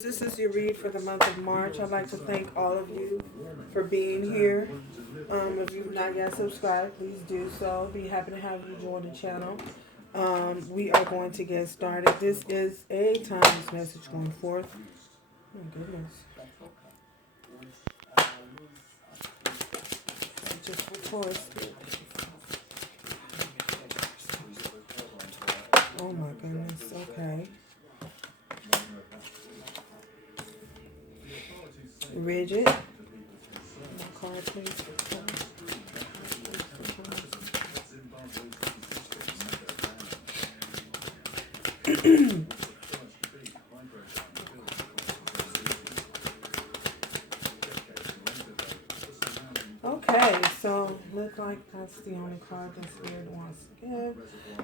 This is your read for the month of March. I'd like to thank all of you for being here. If you've not yet subscribed, please do so. Be happy to have you join the channel. We are going to get started. This is a timeless message going forth. Oh, goodness. Just for Taurus. Oh, my goodness. Okay. Rigid. Card, please. Okay, so look like that's the only card that Spirit wants to give.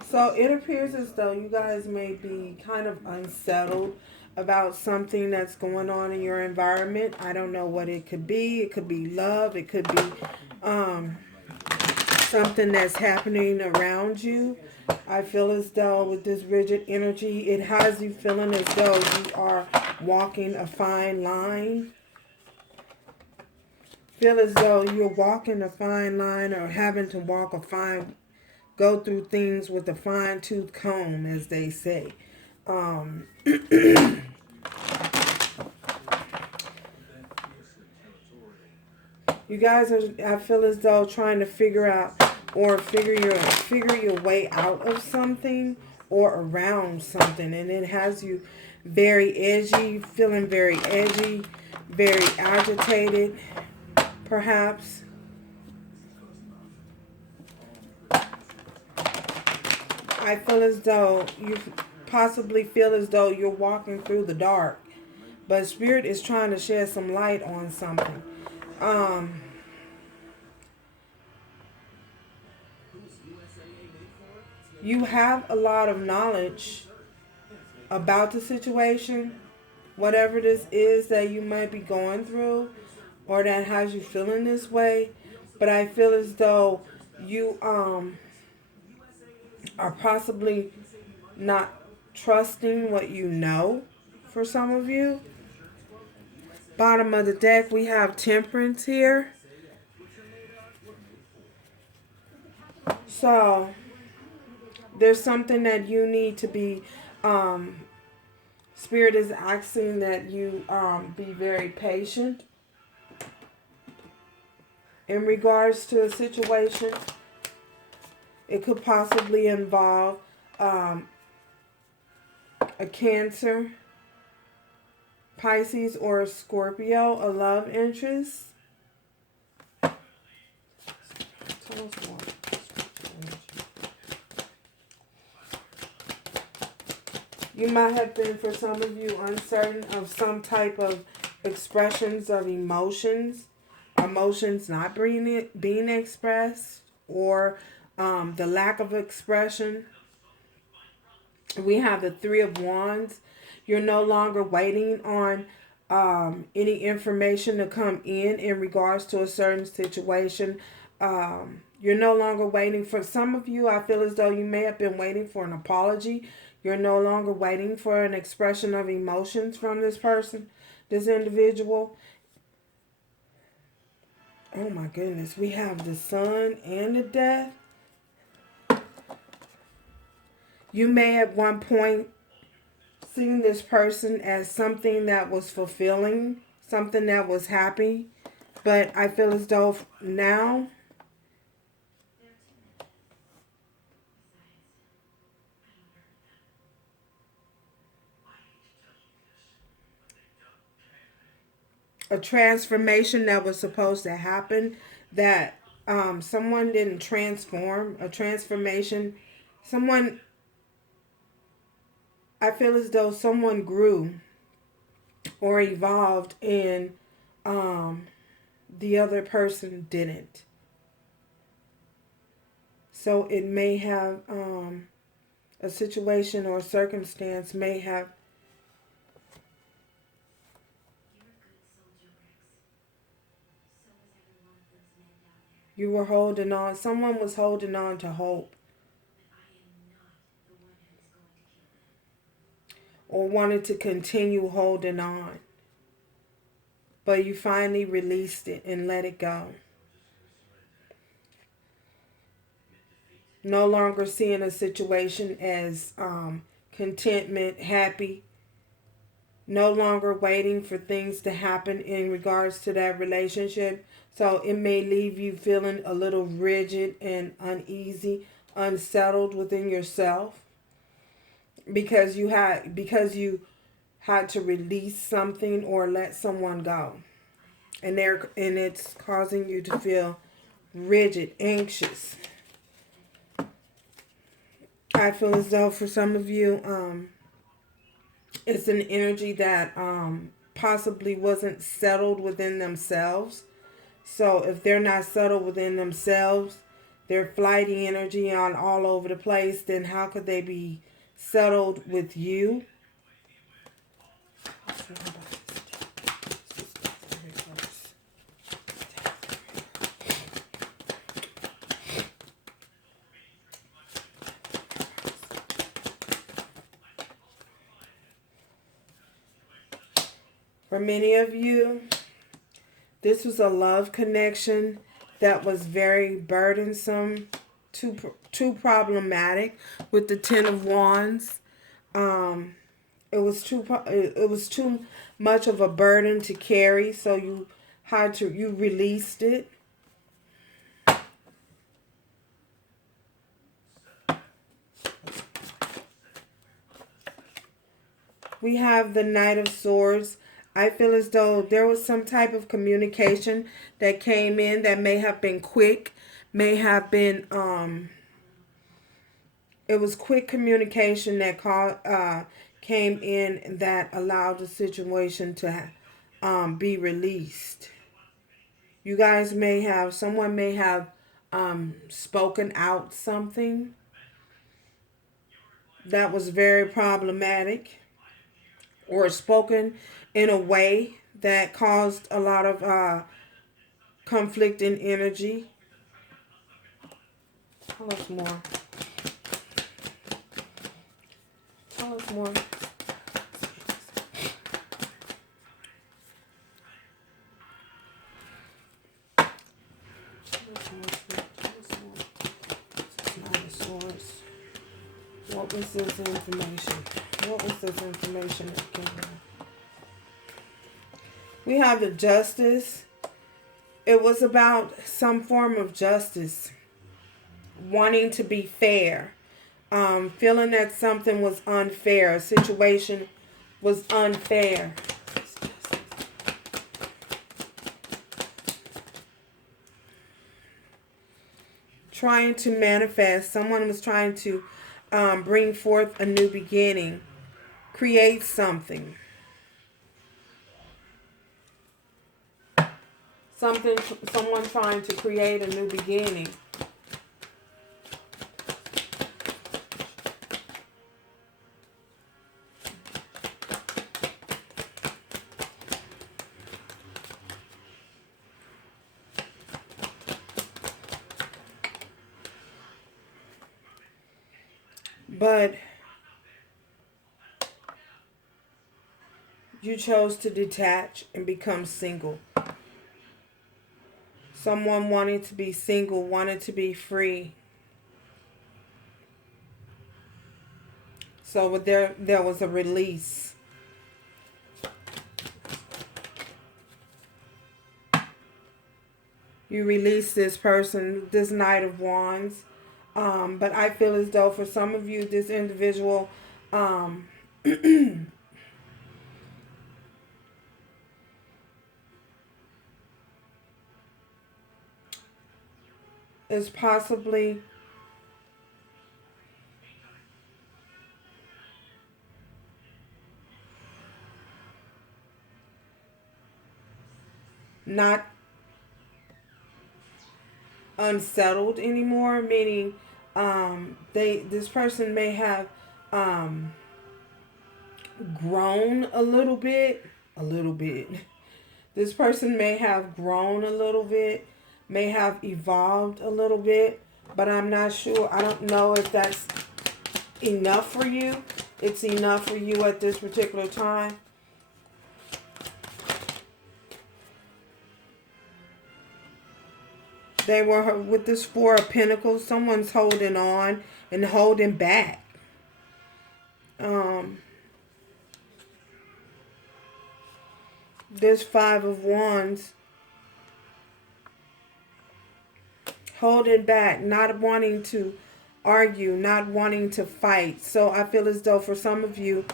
So it appears as though you guys may be kind of unsettled about something that's going on in your environment. I don't know what it could be. It could be love. It could be something that's happening around you. I feel as though with this rigid energy, it has you feeling as though you are walking a fine line. Feel as though you're walking a fine line or having to go through things with a fine-tooth comb, as they say. You guys are, I feel as though, trying to figure out or figure your way out of something or around something, and it has you very edgy, feeling very edgy, very agitated, perhaps. I feel as though you possibly feel as though you're walking through the dark, but Spirit is trying to shed some light on something. You have a lot of knowledge about the situation, whatever this is that you might be going through or that has you feeling this way. But I feel as though you are possibly not trusting what you know for some of you. Bottom of the deck, we have Temperance here. So there's something that you need to be, Spirit is asking that you be very patient in regards to a situation. It could possibly involve a Cancer, Pisces, or a Scorpio, a love interest. Tell us more. You might have been, for some of you, uncertain of some type of expressions of emotions not being expressed, or the lack of expression. We have the Three of Wands. You're no longer waiting on any information to come in regards to a certain situation. You're no longer waiting for, some of you, I feel as though you may have been waiting for an apology. You're no longer waiting for an expression of emotions from this person, this individual. Oh my goodness. We have the Sun and the Death. You may at one point seen this person as something that was fulfilling, something that was happy. But I feel as though now a transformation that was supposed to happen, that someone didn't transform, a transformation. I feel as though someone grew or evolved and the other person didn't. So it may have a situation or circumstance may have you were holding on. Someone was holding on to hope. Or wanted to continue holding on. But you finally released it and let it go. No longer seeing a situation as contentment, happy. No longer waiting for things to happen in regards to that relationship. So it may leave you feeling a little rigid and uneasy, unsettled within yourself. Because you had to release something or let someone go. And it's causing you to feel rigid, anxious. I feel as though for some of you, it's an energy that possibly wasn't settled within themselves. So if they're not settled within themselves, they're flighty energy on all over the place, then how could they be settled with you? For many of you, this was a love connection that was very burdensome, too problematic with the Ten of Wands. It was too much of a burden to carry, so you released it. We have the Knight of Swords. I feel as though there was some type of communication that came in that may have been quick, may have been, it was quick communication that came in that allowed the situation to be released. You guys someone may have spoken out something that was very problematic, or spoken in a way that caused a lot of conflict in energy. Tell us more. Tell us more. What was this information? What was this information that came out? We have the Justice. It was about some form of justice. Wanting to be fair. Feeling that something was unfair. A situation was unfair. Trying to manifest. Someone was trying to bring forth a new beginning. Create something. Someone trying to create a new beginning. But you chose to detach and become single. Someone wanting to be single, wanted to be free. So there was a release. You release this person, this Knight of Wands. But I feel as though for some of you, this individual is possibly not unsettled anymore, meaning this person may have grown a little bit. This person may have grown a little bit, may have evolved a little bit, but I'm not sure. I don't know if that's enough for you. It's enough for you at this particular time. They were, with this Four of Pentacles, someone's holding on and holding back. This Five of Wands, holding back, not wanting to argue, not wanting to fight. So I feel as though for some of you,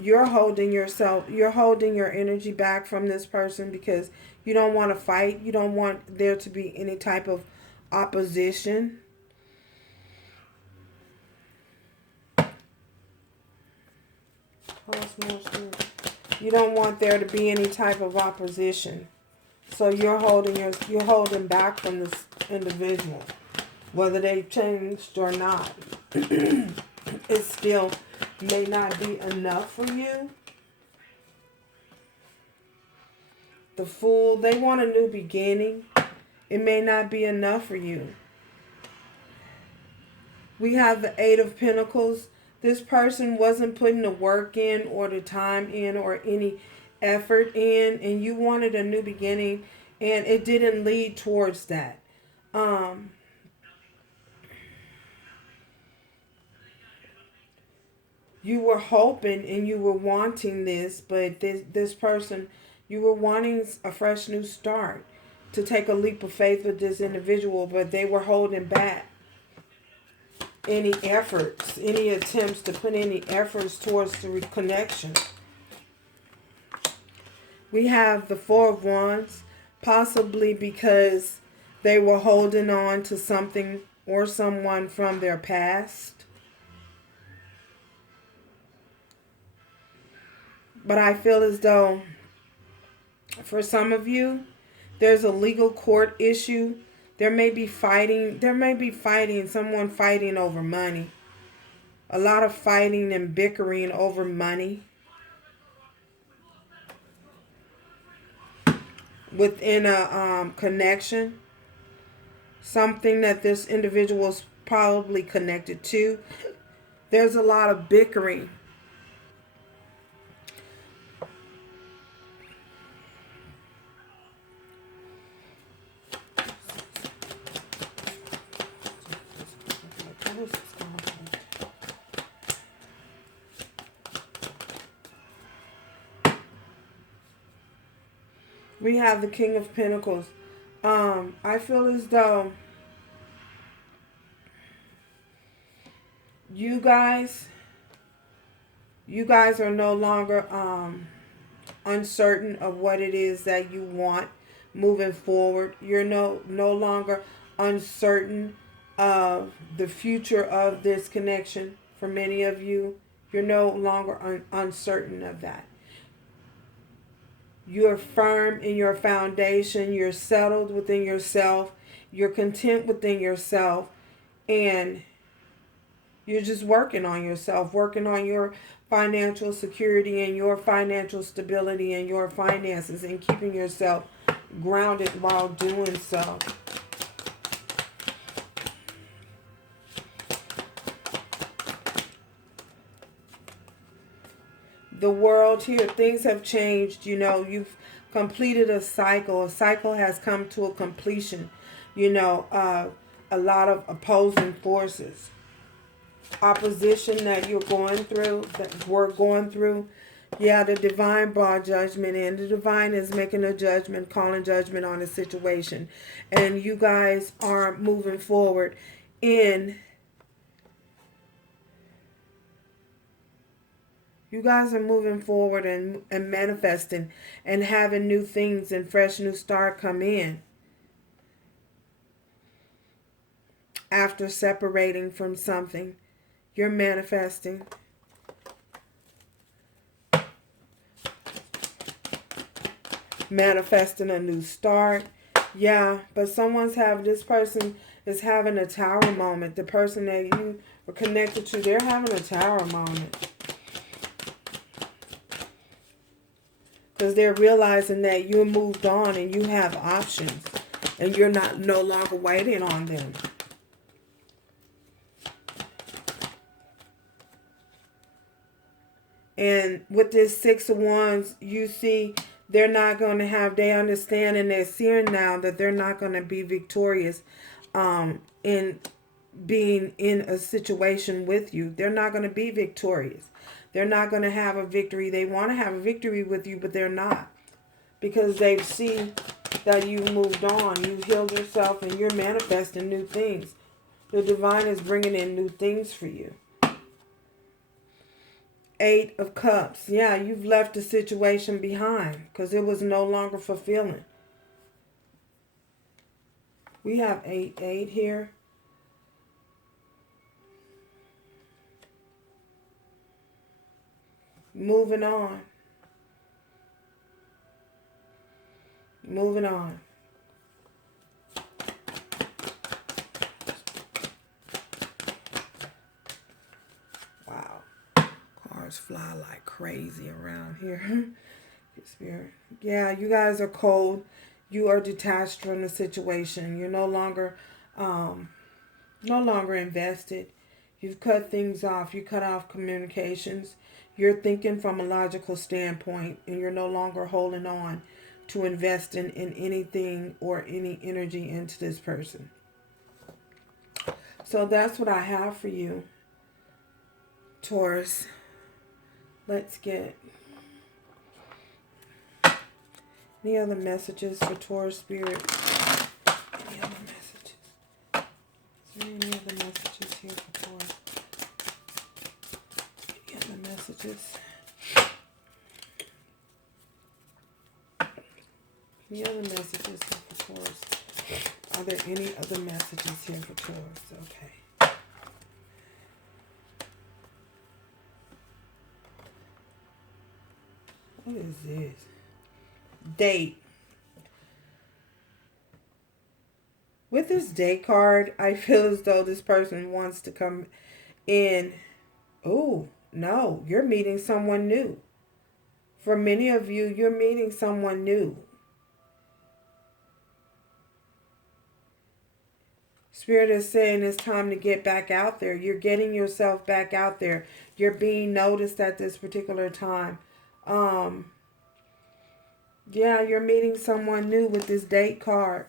you're holding your energy back from this person because you don't want to fight. You don't want there to be any type of opposition. You don't want there to be any type of opposition. So you're holding back from this individual. Whether they've changed or not. It still may not be enough for you. The Fool, they want a new beginning. It may not be enough for you. We have the Eight of Pentacles. This person wasn't putting the work in or the time in or any effort in, and you wanted a new beginning, and it didn't lead towards that. You were hoping and you were wanting this, but this person, you were wanting a fresh new start, to take a leap of faith with this individual, but they were holding back any efforts, any attempts to put any efforts towards the connection. We have the Four of Wands, possibly because they were holding on to something or someone from their past. But I feel as though for some of you, there's a legal court issue. There may be fighting. Someone fighting over money. A lot of fighting and bickering over money. Within a connection. Something that this individual is probably connected to. There's a lot of bickering. We have the King of Pentacles. I feel as though you guys are no longer uncertain of what it is that you want moving forward. You're no longer uncertain of the future of this connection. For many of you, you're no longer uncertain of that. You're firm in your foundation. You're settled within yourself. You're content within yourself. And you're just working on yourself, working on your financial security and your financial stability and your finances, and keeping yourself grounded while doing so. The World here, things have changed. You know, you've completed a cycle. A cycle has come to a completion. You know, a lot of opposing forces. Opposition that you're going through, that we're going through. Yeah, the divine brought judgment in. The divine is making a judgment, calling judgment on the situation. And you guys are moving forward in... You guys are moving forward and manifesting and having new things and fresh new start come in. After separating from something, you're manifesting. Manifesting a new start. Yeah, but this person is having a tower moment. The person that you were connected to, they're having a tower moment. Because they're realizing that you moved on and you have options. And you're no longer waiting on them. And with this Six of Wands, you see they're not going to have, they understand and they're seeing now that they're not going to be victorious in being in a situation with you. They're not going to be victorious. They're not going to have a victory. They want to have a victory with you, but they're not. Because they see that you moved on. You healed yourself and you're manifesting new things. The divine is bringing in new things for you. Eight of Cups. Yeah, you've left the situation behind because it was no longer fulfilling. We have 8 here. Moving on. Moving on. Wow. Cars fly like crazy around here. Spirit. Yeah, you guys are cold. You are detached from the situation. You're no longer invested. You've cut things off. You cut off communications. You're thinking from a logical standpoint, and you're no longer holding on to investing in anything or any energy into this person. So that's what I have for you, Taurus. Let's get any other messages for Taurus Spirit. Any other messages? Is there any other messages here for Taurus? Any other messages? Any other messages here for Taurus? Are there any other messages here for Taurus? Okay. What is this? Date. With this date card, I feel as though this person wants to come in. Oh, no, you're meeting someone new. For many of you, you're meeting someone new. Spirit is saying it's time to get back out there. You're getting yourself back out there. You're being noticed at this particular time. Yeah, you're meeting someone new with this date card.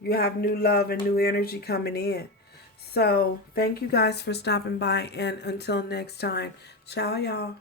You have new love and new energy coming in. So, thank you guys for stopping by. And until next time, ciao, y'all.